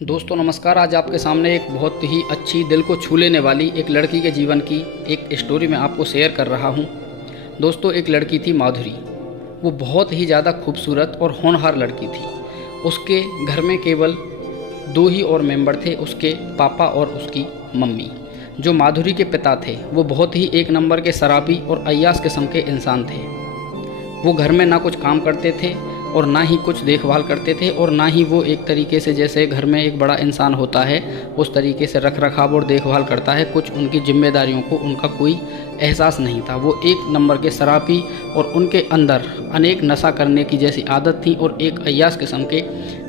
दोस्तों नमस्कार। आज आपके सामने एक बहुत ही अच्छी दिल को छू लेने वाली एक लड़की के जीवन की एक स्टोरी मैं आपको शेयर कर रहा हूं। दोस्तों एक लड़की थी माधुरी। वो बहुत ही ज़्यादा खूबसूरत और होनहार लड़की थी। उसके घर में केवल दो ही और मेंबर थे, उसके पापा और उसकी मम्मी। जो माधुरी के पिता थे वो बहुत ही एक नंबर के शराबी और अय्याश किस्म के इंसान थे। वो घर में ना कुछ काम करते थे और ना ही कुछ देखभाल करते थे, और ना ही वो एक तरीके से जैसे घर में एक बड़ा इंसान होता है उस तरीके से रख रखाव और देखभाल करता है। कुछ उनकी जिम्मेदारियों को उनका कोई एहसास नहीं था। वो एक नंबर के शराबी और उनके अंदर अनेक नशा करने की जैसी आदत थी और एक अय्याश किस्म के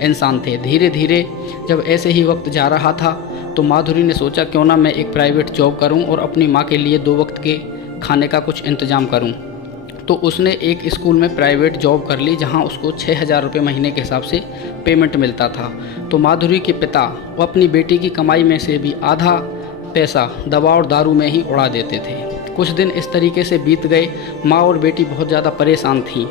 इंसान थे। धीरे धीरे जब ऐसे ही वक्त जा रहा था तो माधुरी ने सोचा क्यों ना मैं एक प्राइवेट जॉब करूं और अपनी माँ के लिए 2 वक्त के खाने का कुछ इंतज़ाम करूं। तो उसने एक स्कूल में प्राइवेट जॉब कर ली जहां उसको 6,000 रुपये महीने के हिसाब से पेमेंट मिलता था। तो माधुरी के पिता वो अपनी बेटी की कमाई में से भी आधा पैसा दवा और दारू में ही उड़ा देते थे। कुछ दिन इस तरीके से बीत गए। माँ और बेटी बहुत ज़्यादा परेशान थीं।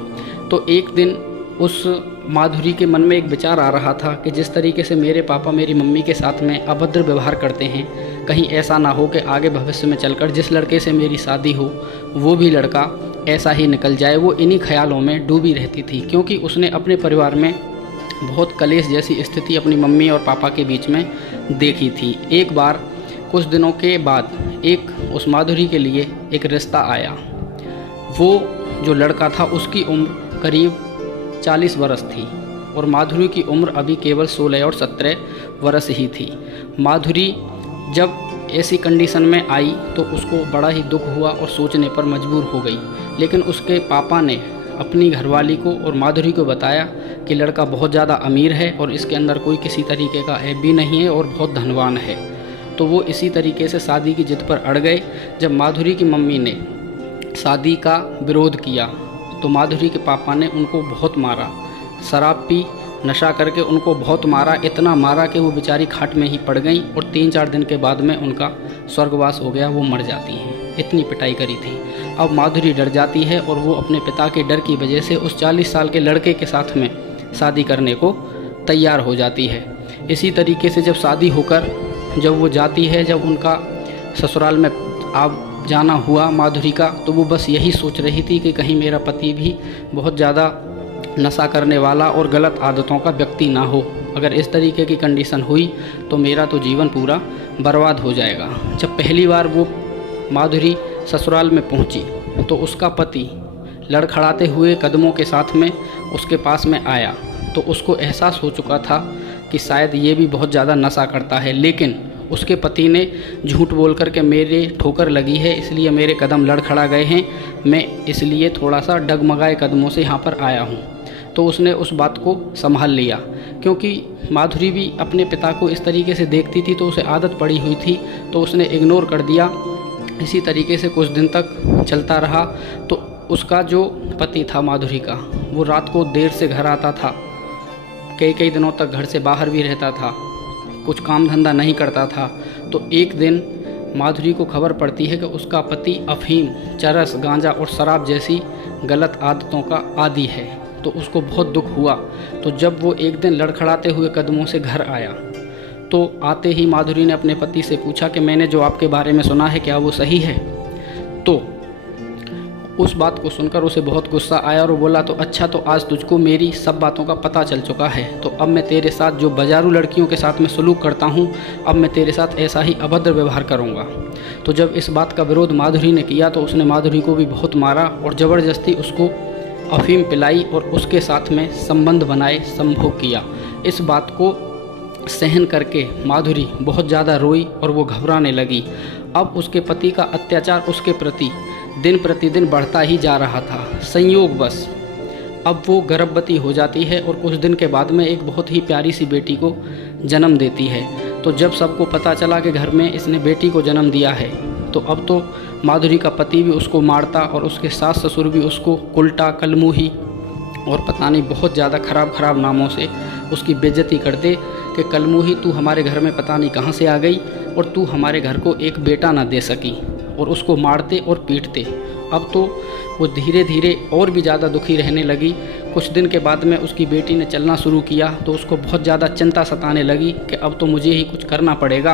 तो एक दिन उस माधुरी के मन में एक विचार आ रहा था कि जिस तरीके से मेरे पापा मेरी मम्मी के साथ में अभद्र व्यवहार करते हैं, कहीं ऐसा ना हो कि आगे भविष्य में चलकर जिस लड़के से मेरी शादी हो वो भी लड़का ऐसा ही निकल जाए। वो इन्हीं ख्यालों में डूबी रहती थी, क्योंकि उसने अपने परिवार में बहुत कलेश जैसी स्थिति अपनी मम्मी और पापा के बीच में देखी थी। एक बार कुछ दिनों के बाद एक उस माधुरी के लिए एक रिश्ता आया। वो जो लड़का था उसकी उम्र करीब 40 वर्ष थी और माधुरी की उम्र अभी केवल 16 और 17 वर्ष ही थी। माधुरी जब ऐसी कंडीशन में आई तो उसको बड़ा ही दुख हुआ और सोचने पर मजबूर हो गई। लेकिन उसके पापा ने अपनी घरवाली को और माधुरी को बताया कि लड़का बहुत ज़्यादा अमीर है और इसके अंदर कोई किसी तरीके का ऐब भी नहीं है और बहुत धनवान है। तो वो इसी तरीके से शादी की जिद पर अड़ गए। जब माधुरी की मम्मी ने शादी का विरोध किया तो माधुरी के पापा ने उनको बहुत मारा। शराब पी नशा करके उनको बहुत मारा, इतना मारा कि वो बेचारी खाट में ही पड़ गई और 3-4 दिन के बाद में उनका स्वर्गवास हो गया। वो मर जाती हैं। इतनी पिटाई करी थी। अब माधुरी डर जाती है और वो अपने पिता के डर की वजह से उस 40 साल के लड़के के साथ में शादी करने को तैयार हो जाती है। इसी तरीके से जब शादी होकर जब वो जाती है, जब उनका ससुराल में आप जाना हुआ माधुरी का, तो वो बस यही सोच रही थी कि कहीं मेरा पति भी बहुत ज़्यादा नशा करने वाला और गलत आदतों का व्यक्ति ना हो। अगर इस तरीके की कंडीशन हुई तो मेरा तो जीवन पूरा बर्बाद हो जाएगा। जब पहली बार वो माधुरी ससुराल में पहुंची तो उसका पति लड़खड़ाते हुए कदमों के साथ में उसके पास में आया। तो उसको एहसास हो चुका था कि शायद ये भी बहुत ज़्यादा नशा करता है, लेकिन उसके पति ने झूठ बोल कर के मेरे ठोकर लगी है इसलिए मेरे कदम लड़खड़ा गए हैं, मैं इसलिए थोड़ा सा डगमगाए कदमों से यहाँ पर आया हूँ। तो उसने उस बात को संभाल लिया, क्योंकि माधुरी भी अपने पिता को इस तरीके से देखती थी तो उसे आदत पड़ी हुई थी, तो उसने इग्नोर कर दिया। इसी तरीके से कुछ दिन तक चलता रहा। तो उसका जो पति था माधुरी का, वो रात को देर से घर आता था, कई दिनों तक घर से बाहर भी रहता था, कुछ काम धंधा नहीं करता था। तो एक दिन माधुरी को खबर पड़ती है कि उसका पति अफीम, चरस, गांजा और शराब जैसी गलत आदतों का आदी है। तो उसको बहुत दुख हुआ। तो जब वो एक दिन लड़खड़ाते हुए कदमों से घर आया तो आते ही माधुरी ने अपने पति से पूछा कि मैंने जो आपके बारे में सुना है क्या वो सही है। तो उस बात को सुनकर उसे बहुत गुस्सा आया और वो बोला तो अच्छा, तो आज तुझको मेरी सब बातों का पता चल चुका है, तो अब मैं तेरे साथ जो बाजारू लड़कियों के साथ में सलूक करता हूँ, अब मैं तेरे साथ ऐसा ही अभद्र व्यवहार करूँगा। तो जब इस बात का विरोध माधुरी ने किया तो उसने माधुरी को भी बहुत मारा और ज़बरदस्ती उसको अफीम पिलाई और उसके साथ में संबंध बनाए संभोग किया। इस बात को सहन करके माधुरी बहुत ज़्यादा रोई और वो घबराने लगी। अब उसके पति का अत्याचार उसके प्रति दिन प्रतिदिन बढ़ता ही जा रहा था। संयोगवश अब वो गर्भवती हो जाती है और कुछ दिन के बाद में एक बहुत ही प्यारी सी बेटी को जन्म देती है। तो जब सबको पता चला कि घर में इसने बेटी को जन्म दिया है तो अब तो माधुरी का पति भी उसको मारता और उसके सास ससुर भी उसको उल्टा, कलमुही और पता नहीं बहुत ज़्यादा ख़राब नामों से उसकी बेइज्जती करते कि कलमुही तू हमारे घर में पता नहीं कहाँ से आ गई और तू हमारे घर को एक बेटा ना दे सकी, और उसको मारते और पीटते। अब तो वो धीरे धीरे और भी ज़्यादा दुखी रहने लगी। कुछ दिन के बाद में उसकी बेटी ने चलना शुरू किया तो उसको बहुत ज़्यादा चिंता सताने लगी कि अब तो मुझे ही कुछ करना पड़ेगा,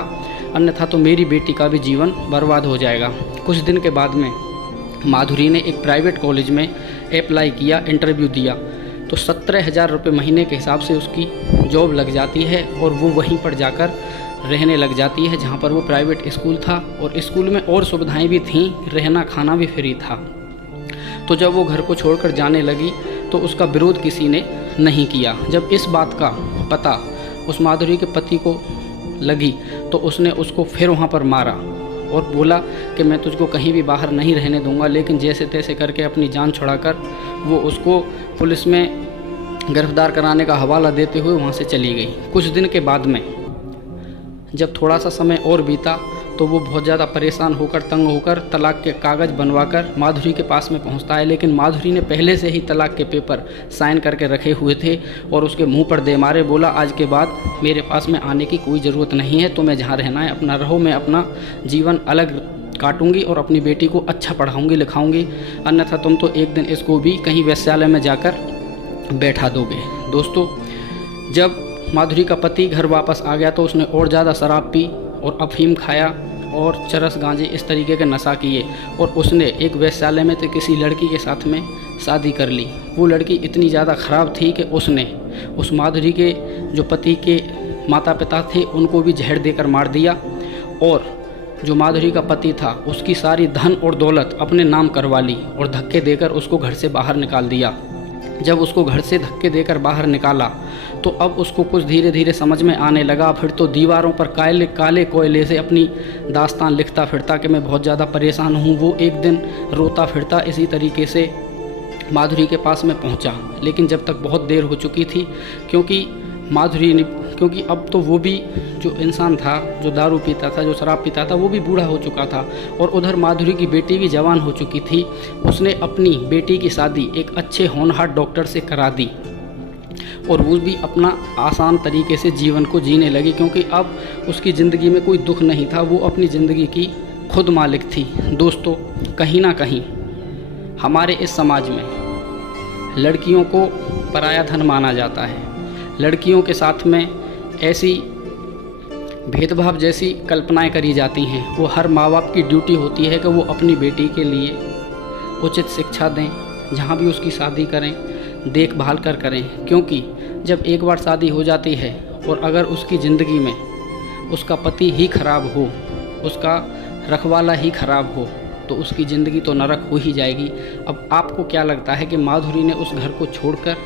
अन्यथा तो मेरी बेटी का भी जीवन बर्बाद हो जाएगा। कुछ दिन के बाद में माधुरी ने एक प्राइवेट कॉलेज में अप्लाई किया, इंटरव्यू दिया, तो 17,000 रुपये महीने के हिसाब से उसकी जॉब लग जाती है और वो वहीं पर जाकर रहने लग जाती है जहाँ पर वो प्राइवेट स्कूल था। और स्कूल में और सुविधाएं भी थीं, रहना खाना भी फ्री था। तो जब वो घर को छोड़कर जाने लगी तो उसका विरोध किसी ने नहीं किया। जब इस बात का पता उस माधुरी के पति को लगी तो उसने उसको फिर वहाँ पर मारा और बोला कि मैं तुझको कहीं भी बाहर नहीं रहने दूंगा। लेकिन जैसे तैसे करके अपनी जान छुड़ाकर वो उसको पुलिस में गिरफ्तार कराने का हवाला देते हुए वहाँ से चली गई। कुछ दिन के बाद में जब थोड़ा सा समय और बीता तो वो बहुत ज़्यादा परेशान होकर, तंग होकर तलाक के कागज़ बनवाकर माधुरी के पास में पहुंचता है। लेकिन माधुरी ने पहले से ही तलाक के पेपर साइन करके रखे हुए थे और उसके मुंह पर दे मारे बोला, आज के बाद मेरे पास में आने की कोई ज़रूरत नहीं है, तुम्हें जहां रहना है अपना रहो, मैं अपना जीवन अलग काटूंगी और अपनी बेटी को अच्छा पढ़ाऊँगी लिखाऊँगी, अन्यथा तुम तो एक दिन इसको भी कहीं वेश्यालय में जाकर बैठा दोगे। दोस्तों, जब माधुरी का पति घर वापस आ गया तो उसने और ज़्यादा शराब पी और अफीम खाया और चरस गांजे इस तरीके के नशा किए और उसने एक वेश्यालय में तो किसी लड़की के साथ में शादी कर ली। वो लड़की इतनी ज़्यादा ख़राब थी कि उसने उस माधुरी के जो पति के माता पिता थे उनको भी जहर देकर मार दिया और जो माधुरी का पति था उसकी सारी धन और दौलत अपने नाम करवा ली और धक्के देकर उसको घर से बाहर निकाल दिया। जब उसको घर से धक्के देकर बाहर निकाला तो अब उसको कुछ धीरे धीरे समझ में आने लगा। फिर तो दीवारों पर काले कोयले से अपनी दास्तान लिखता फिरता कि मैं बहुत ज़्यादा परेशान हूँ। वो एक दिन रोता फिरता इसी तरीके से माधुरी के पास में पहुँचा, लेकिन जब तक बहुत देर हो चुकी थी क्योंकि अब तो वो भी जो इंसान था जो दारू पीता था, जो शराब पीता था, वो भी बूढ़ा हो चुका था और उधर माधुरी की बेटी भी जवान हो चुकी थी। उसने अपनी बेटी की शादी एक अच्छे होनहार डॉक्टर से करा दी और वो भी अपना आसान तरीके से जीवन को जीने लगी, क्योंकि अब उसकी ज़िंदगी में कोई दुख नहीं था, वो अपनी ज़िंदगी की खुद मालिक थी। दोस्तों, कहीं ना कहीं हमारे इस समाज में लड़कियों को पराया धन माना जाता है। लड़कियों के साथ में ऐसी भेदभाव जैसी कल्पनाएं करी जाती हैं। वो हर माँ बाप की ड्यूटी होती है कि वो अपनी बेटी के लिए उचित शिक्षा दें, जहाँ भी उसकी शादी करें देखभाल करें, क्योंकि जब एक बार शादी हो जाती है और अगर उसकी ज़िंदगी में उसका पति ही खराब हो, उसका रखवाला ही खराब हो, तो उसकी ज़िंदगी तो नरक हो ही जाएगी। अब आपको क्या लगता है कि माधुरी ने उस घर को छोड़कर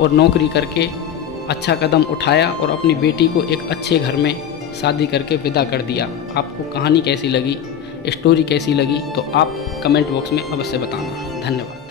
और नौकरी करके अच्छा कदम उठाया और अपनी बेटी को एक अच्छे घर में शादी करके विदा कर दिया? आपको कहानी कैसी लगी, स्टोरी कैसी लगी, तो आप कमेंट बॉक्स में अवश्य बताना। धन्यवाद।